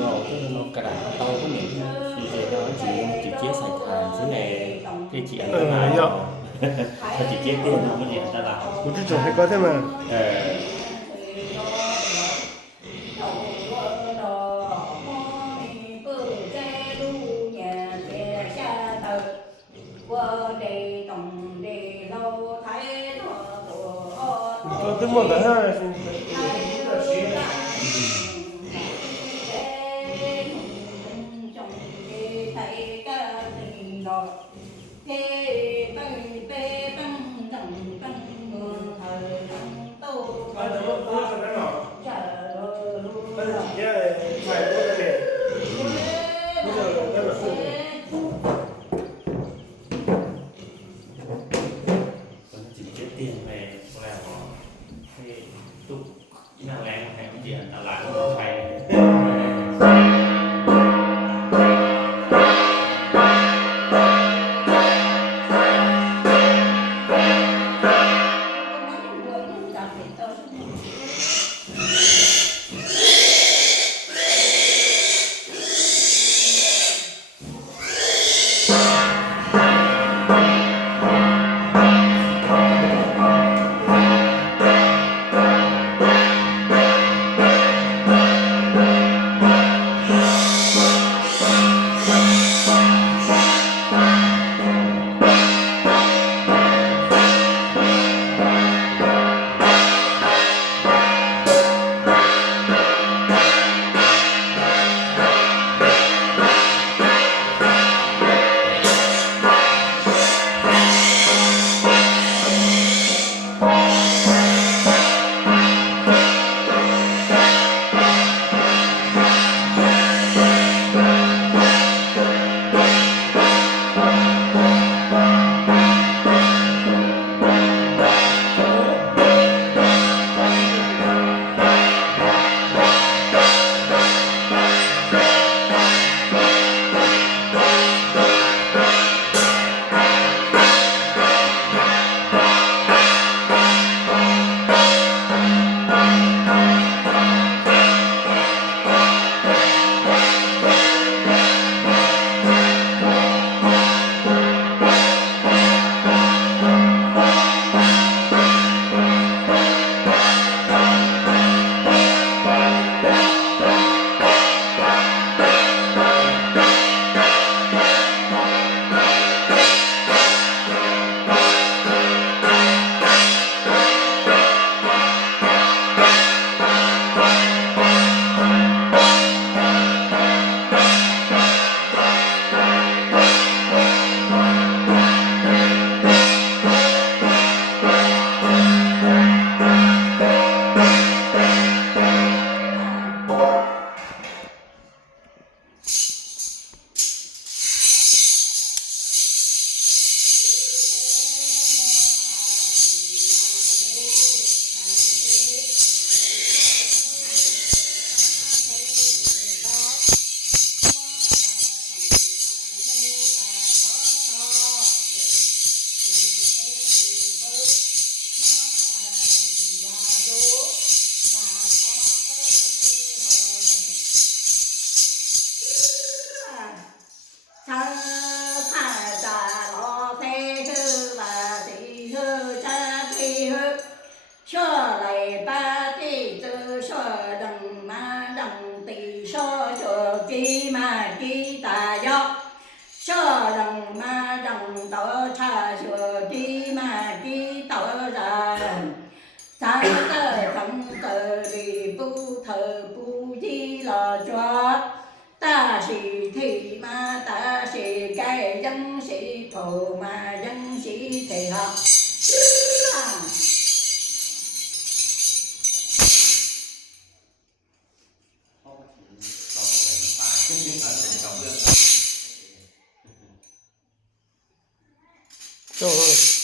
Rồi cái cà rà to có miệng chị về đó chị chia sạch hàng dưới này cái chị ăn lại dạ. sao chị chia tiền không có gì ta làm Một chút hay có thế mà. Có tiếng một là ha. chị chia tiền về là thì tụ nào lẽ hay không chị ăn lại không phải Ta sĩ thị ma ta sĩ cái dân sĩ thổ mà dân sĩ thể học Rồi.